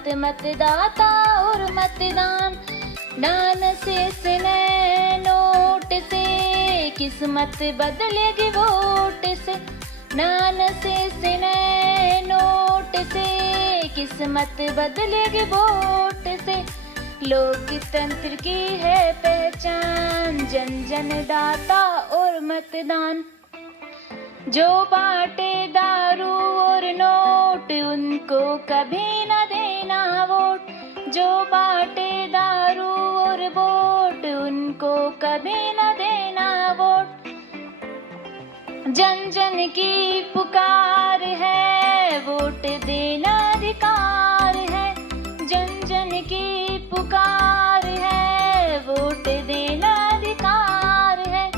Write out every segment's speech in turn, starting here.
किस्मत मतदाता और मतदान, नान से नोट से किस्मत बदलेगी वोट से, नान से नोट से किस्मत बदलेगी वोट से। लोकतंत्र की है पहचान, जन जन दाता और मतदान। जो बांटे दारू और नोट उनको कभी न देना वोट, जो बांटे दारू और वोट उनको कभी न देना वोट। जन जन की पुकार है, वोट देना अधिकार है, जन जन की पुकार है, वोट देना अधिकार है।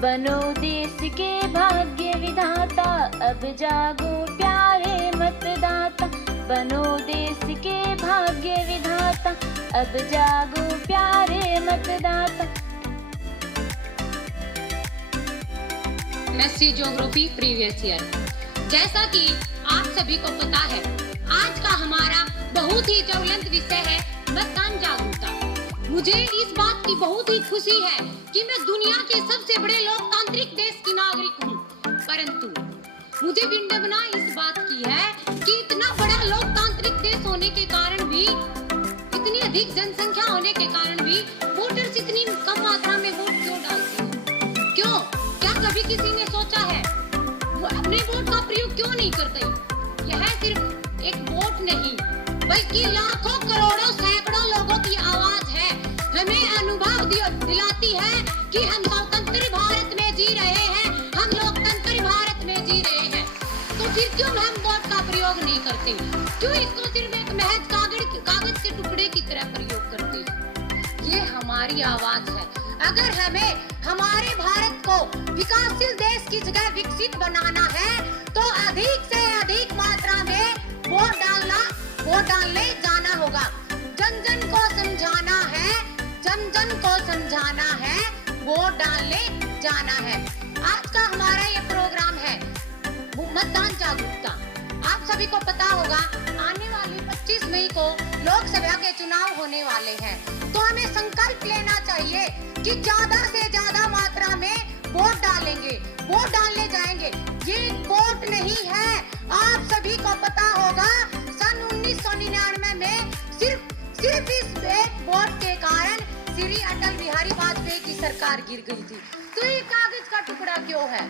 बनो देश के भाग्य विधाता, अब जागो प्यारे मतदाता, बनो देश के भाग्य विधाता, अब जागो प्यारे मतदाता। History geography previous year. जैसा कि आप सभी को पता है, आज का हमारा बहुत ही ज्वलंत विषय है मतदान जागरूकता। मुझे इस बात की बहुत ही खुशी है कि मैं दुनिया के सबसे बड़े लोकतांत्रिक देश की नागरिक हूँ, परंतु मुझे विडंबना इस बात की है कि इतना बड़ा लोकतांत्रिक देश होने के कारण भी, इतनी अधिक जनसंख्या होने के कारण भी वोटर्स इतनी कम मात्रा में वोट क्यों डालते हैं? क्यों? क्या कभी किसी ने सोचा है वो अपने वोट का प्रयोग क्यों नहीं करते? यह सिर्फ एक वोट नहीं, बल्कि लाखों करोड़ों सैकड़ों लोगों की आवाज है। हमें अनुभव दिलाती है कि हम लोकतंत्र भारत में जी रहे हैं, हम लोकतंत्र भारत में जी रहे हैं। तो फिर क्यों हम वोट का प्रयोग नहीं करते? क्यों इसको सिर्फ एक महज कागज के टुकड़े की तरह प्रयोग करते हैं? ये हमारी आवाज है। अगर हमें हमारे भारत को विकासशील देश की जगह विकसित बनाना है तो अधिक से अधिक मात्रा में वोट डालने जाना होगा। जन जन को समझाना है, जन जन को समझाना है, वोट डालने जाना है। आज का हमारा ये प्रोग्राम है मतदान जागरूकता। आप सभी को पता होगा आने वाली 25 मई को लोकसभा के चुनाव होने वाले हैं, तो हमें संकल्प लेना चाहिए कि ज्यादा से ज्यादा मात्रा में वोट डालेंगे, वोट डालने जाएंगे। ये वोट नहीं है, आप सभी को पता होगा सन 1999 में सिर्फ इस एक वोट के कारण श्री अटल बिहारी वाजपेयी की सरकार गिर गई थी। तो ये कागज का टुकड़ा क्यों है?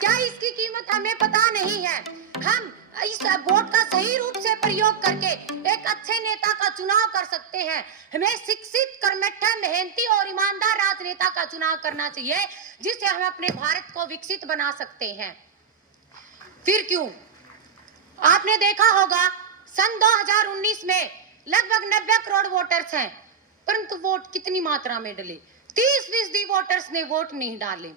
क्या इसकी कीमत हमें पता नहीं है? हम इस वोट का सही रूप से प्रयोग करके एक अच्छे नेता का चुनाव कर सकते हैं। हमें शिक्षित, कर्मठ, मेहनती और ईमानदार राजनेता का चुनाव करना चाहिए, जिससे हम अपने भारत को विकसित बना सकते हैं। फिर क्यों? आपने देखा होगा सन 2019 में लगभग 90 करोड़ वोटर्स हैं, परंतु वोट कितनी मात्रा में डले? 30% वोटर्स ने वोट नहीं डाले।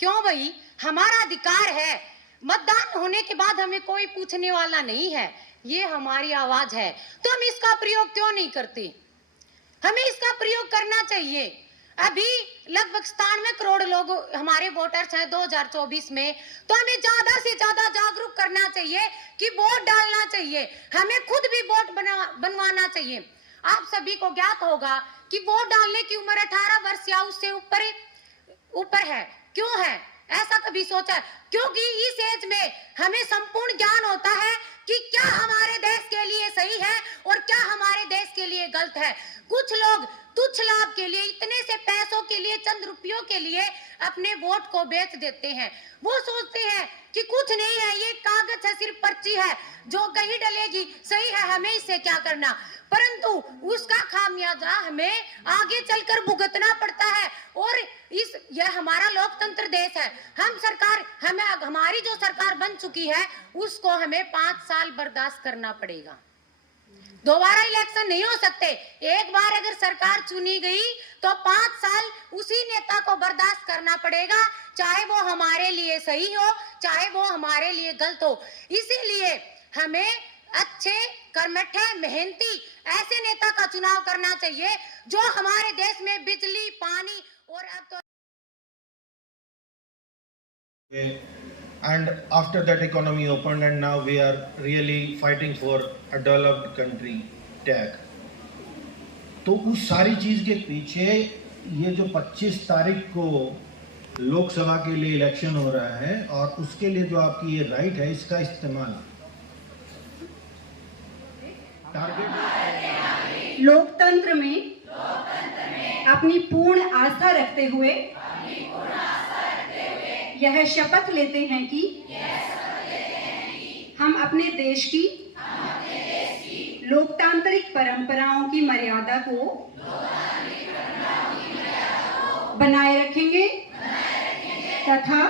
क्यों भाई? हमारा अधिकार है, मतदान होने के बाद हमें कोई पूछने वाला नहीं है, ये हमारी आवाज है, तो हम इसका प्रयोग क्यों नहीं करते? हमें इसका प्रयोग करना चाहिए। अभी लगभग 97 करोड़ लोग हमारे वोटर्स हैं 2024 में, तो हमें ज्यादा से ज्यादा जागरूक करना चाहिए कि वोट डालना चाहिए, हमें खुद भी वोट बनवाना चाहिए। आप सभी को ज्ञात होगा कि वोट डालने की उम्र 18 वर्ष या उससे ऊपर है। क्यों है? ऐसा कभी सोचा? क्योंकि इस एज में हमें संपूर्ण ज्ञान होता है कि क्या हमारे देश के लिए सही है और क्या हमारे देश के लिए गलत है। कुछ लोग तुच्छ लाभ के लिए, इतने से पैसों के लिए, चंद रुपयों के लिए अपने वोट को बेच देते हैं। वो सोचते हैं कि कुछ नहीं है, ये कागज है, सिर्फ पर्ची है, जो कहीं डलेगी सही है, हमें इससे क्या करना। परंतु उसका खामियाजा हमें आगे चलकर भुगतना पड़ता है। और यह हमारा लोकतंत्र देश है। हमारी जो सरकार बन चुकी है उसको हमें 5 साल बर्दाश्त करना पड़ेगा। दोबारा इलेक्शन नहीं हो सकते। एक बार अगर सरकार चुनी गई तो 5 साल उसी नेता को बर्दाश्त करना पड़ेगा, चाहे वो हमारे लिए सही हो, चाहे वो हमारे लिए गलत हो। इसीलिए हमें अच्छे, कर्मठ, मेहनती ऐसे नेता का चुनाव करना चाहिए जो हमारे देश में बिजली, पानी और अब तो and after that economy opened and now we are really fighting for a developed country. Tag. तो उस सारी चीज के पीछे ये जो 25 तारीख को लोकसभा के लिए इलेक्शन हो रहा है और उसके लिए जो आपकी ये राइट है, इसका इस्तेमाल टारगेट लोकतंत्र में अपनी पूर्ण आस्था रखते हुए यह शपथ लेते हैं कि हम अपने देश की लोकतांत्रिक परंपराओं की मर्यादा को बनाए रखेंगे तथा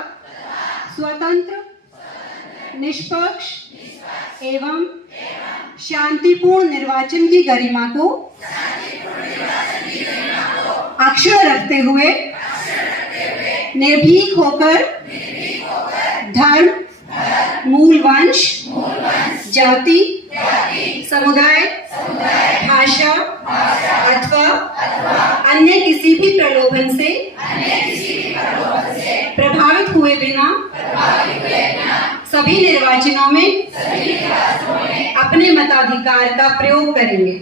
स्वतंत्र, निष्पक्ष एवं शांतिपूर्ण निर्वाचन की गरिमा को अक्षुण्ण रखते हुए निर्भीक होकर धर्म, मूल वंश, जाति, समुदाय, भाषा अथवा अन्य किसी भी प्रलोभन से प्रभावित हुए बिना सभी निर्वाचनों में अपने मताधिकार का प्रयोग करेंगे।